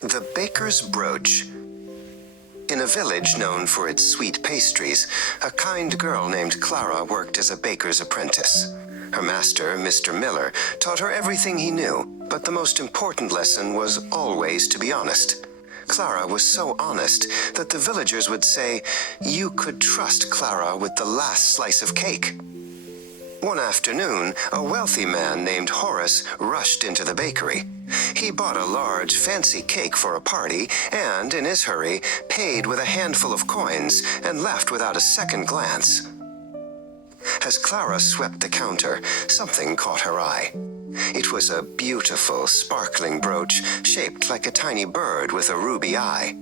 The Baker's Brooch. In a village known for its sweet pastries, a kind girl named Clara worked as a baker's apprentice. Her master, Mr. Miller, taught her everything he knew, but the most important lesson was always to be honest. Clara was so honest that the villagers would say, "You could trust Clara with the last slice of cake." One afternoon, a wealthy man named Horace rushed into the bakery. He bought a large, fancy cake for a party and, in his hurry, paid with a handful of coins and left without a second glance. As Clara swept the counter, something caught her eye. It was a beautiful, sparkling brooch shaped like a tiny bird with a ruby eye.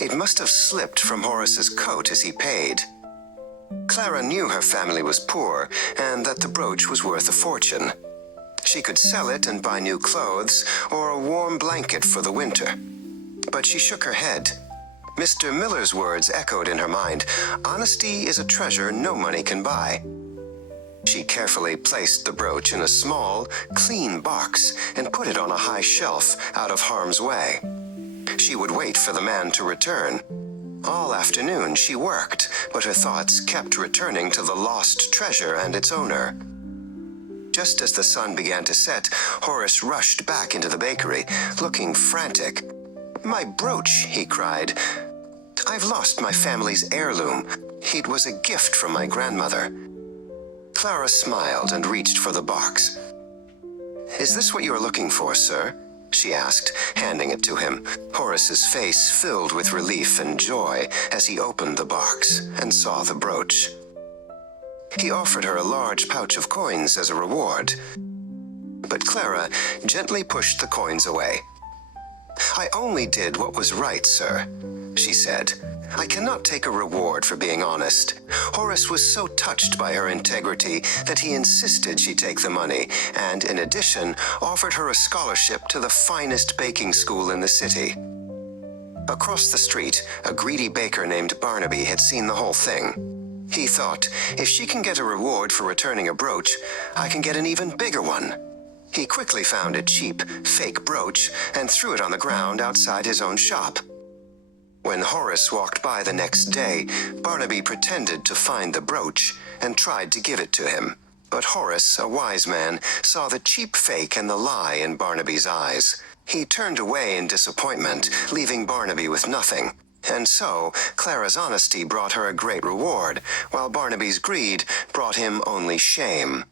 It must have slipped from Horace's coat as he paid. Clara knew her family was poor and that the brooch was worth a fortune. She could sell it and buy new clothes or a warm blanket for the winter. But she shook her head. Mr. Miller's words echoed in her mind, "Honesty is a treasure no money can buy." She carefully placed the brooch in a small, clean box and put it on a high shelf out of harm's way. She would wait for the man to return. All afternoon she worked, but her thoughts kept returning to the lost treasure and its owner. Just as the sun began to set, Horace rushed back into the bakery, looking frantic. "My brooch," he cried. "I've lost my family's heirloom. It was a gift from my grandmother." Clara smiled and reached for the box. "Is this what you are looking for, sir?" she asked, handing it to him. Horace's face filled with relief and joy as he opened the box and saw the brooch. He offered her a large pouch of coins as a reward, but Clara gently pushed the coins away. "I only did what was right, sir," she said. "I cannot take a reward for being honest." Horace was so touched by her integrity that he insisted she take the money and, in addition, offered her a scholarship to the finest baking school in the city. Across the street, a greedy baker named Barnaby had seen the whole thing. He thought, "If she can get a reward for returning a brooch, I can get an even bigger one." He quickly found a cheap, fake brooch and threw it on the ground outside his own shop. When Horace walked by the next day, Barnaby pretended to find the brooch and tried to give it to him. But Horace, a wise man, saw the cheap fake and the lie in Barnaby's eyes. He turned away in disappointment, leaving Barnaby with nothing. And so, Clara's honesty brought her a great reward, while Barnaby's greed brought him only shame.